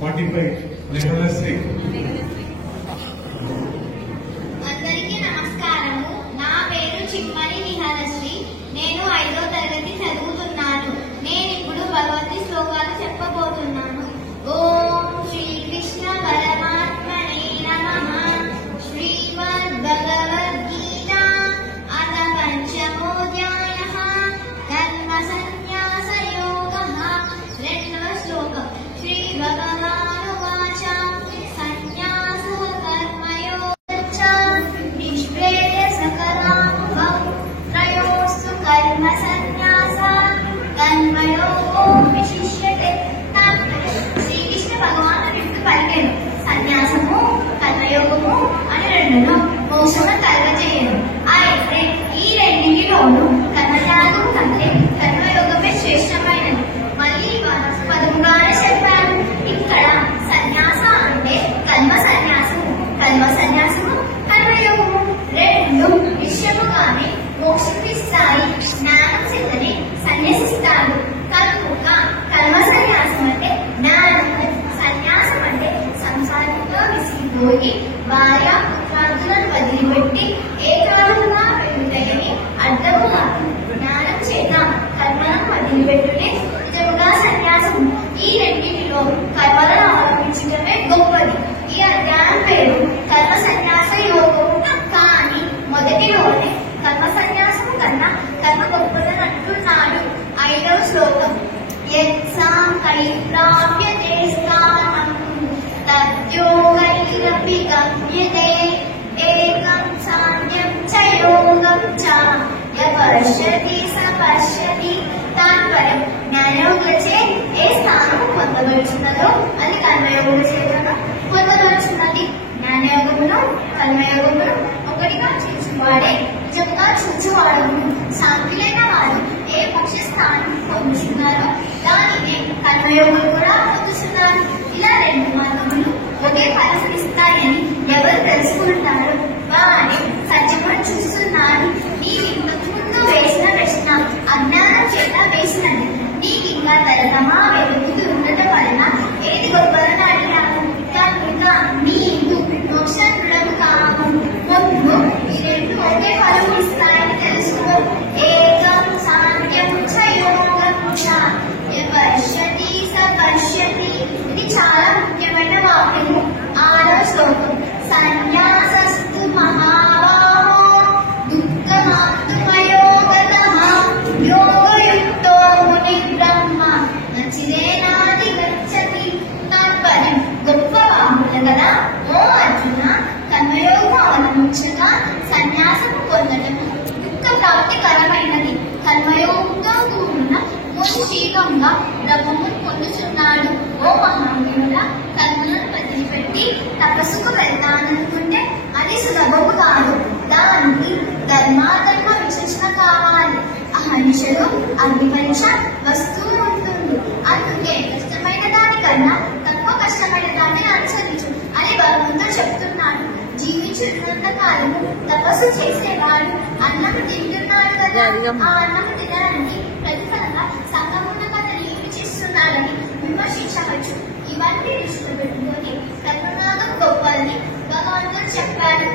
45 నిహలశ్రీ. అందరికీ నమస్కారము. నా పేరు చిమ్మని నిహలశ్రీ. నేను 5వ తరగతి చదువుతున్నాను. నేను ఇప్పుడు భగవతి శ్లోకాలు చెప్పబోతున్నాను. ఓం శ్రీకృష్ణ పరమాత్మనే నమః. శ్రీమద్ భగవద్గీత అథ పంచమోऽధ్యాయః కర్మ సన్యాస యోగః. 2వ శ్లోకం. శ్రీ భగవానువాచ సన్యాసః కర్మయోగశ్చ నిష్ప్రేయసకరాముభౌ త్రయోస్తు కర్మ సన్యాసాః కర్మయోగో విశిష్యతే. శ్రీకృష్ణ భగవానుడు రెండు పలికాడు, సన్యాసము కర్మయోగము అని రెండును మోక్షము కలగజేయను. అయితే ఈ రెండింటిలోనూ కర్మత్యాగం కంటే కర్మయోగమే శ్రేష్టమైనది. మళ్ళీ పదముగానే చెప్పాను. ఇక్కడ సన్యాస అంటే కర్మ సన్యాసము, కర్మ సన్యాసము కర్మయోగము రెండు విషయముగానే మోక్షమిస్తాయి. జ్ఞానం చేతనే సన్యసిస్తాడు కనుక కర్మ సన్యాసం అంటే జ్ఞానము, సన్యాసం అంటే సంసారంలో విసిగిపోయి భార్య పుత్రాదులను వదిలిపెట్టి ఏకాంతంగా పెరుగుతాయని అర్థము కాదు. జ్ఞానం చేత కర్మలను వదిలిపెట్టునే నిజముగా సన్యాసం. ఈ రెండింటిలో కర్మలను అవలంబించడమే గొప్పది. ఈ అధ్యాయం పేరు కర్మ సన్యాస యోగము. కానీ మొదటిలోనే కర్మ సన్యాసము కన్నా కర్మ గొప్పదని అంటున్నాడు. 5వ శ్లోకం. యత్సాంకైప్రాప్యతే స్థానం తద్యోగైరపి గమ్యతే ఏకం సామ్యం చ యోగం చ యపశ్యతి స పశ్యతి. తాత్పర్యం. జ్ఞానయోగచే ఏ స్థానం పొందబడుచున్నదో అది కర్మయోగం చేతను పొందబడుచున్నది. జ్ఞానయోగమును కర్మయోగమును ఒకటిగా చూచువాడే నిజంగా చూచువాడు. సాంఖ్యులైన వారు ఏ మోక్ష స్థానం పొందుతున్నారో దానినే కర్మయోగం కూడా పొందుతున్నారు. ఇలా రెండు మార్గములు ఒకే ఫలం ఇస్తాయని ఎవరు తెలుసుకుంటారు వారే సత్యమును చూస్తున్నారు. నీవు ఇంతకు ముందు వేసిన ప్రశ్న అజ్ఞానం చేత వేసినది. నీకు ఇంకా తరతమా వెలుగుతూ ఉండటం వలన ఏది గొప్పదని అడిగాను. కనుక నీవు మోక్షుడము కావు. ముందు ఈ రెండు ఒకే ఫలం ఇస్తాయని తెలుసుకో. ఏకం సాంఖ్యం చ యోగం చ యపశ్యతి స పశ్యతి. ఇది చాలా ముఖ్యమైన వాక్యము. 6వ శ్లోకం. సన్యాసస్తు మహాబాహో దుఃఖమాప్తుమయోగతః యోగయుక్తో ముని బ్రహ్మ నచిరేనాది గచ్చతి. తాత్పర్యం. గొప్ప వాహుల కదా ఓ అర్జున, కర్మయోగం అవలంబించగా సన్యాసము పొందటము దుఃఖ ప్రాప్తికరమైనది. కర్మయోగంతో కూడిన శీఘ్రంగా బ్రహ్మమును పొందుతున్నాడు. ఓ మహావీరుడ, కర్మలను వదిలిపెట్టి తపస్సుకు వెళ్తాననుకుంటే అది సులభము కాదు. దానికి ధర్మాధర్మ విచక్షణ కావాలి. అహర్నిశలు అగ్నిపరీక్ష వస్తువు ఉంటుంది. అందుకే కష్టమైన దానికన్నా తక్కువ కష్టమైన దాన్ని అనుసరించు అని భగవంతుడు చెప్తున్నాడు. జీవించినంత కాలము తపస్సు చేసేవాడు అన్నము తింటున్నాడు కదా, ఆ అన్నము తినడానికి ప్రతిఫలంగా సంగమున్న కథ ఏమి చేస్తున్నాడని విమర్శించవచ్చు. ఇవన్నీ దృష్టిలో పెట్టుకొని కర్మమార్గం గొప్పదని భగవంతుడు చెప్పాడు.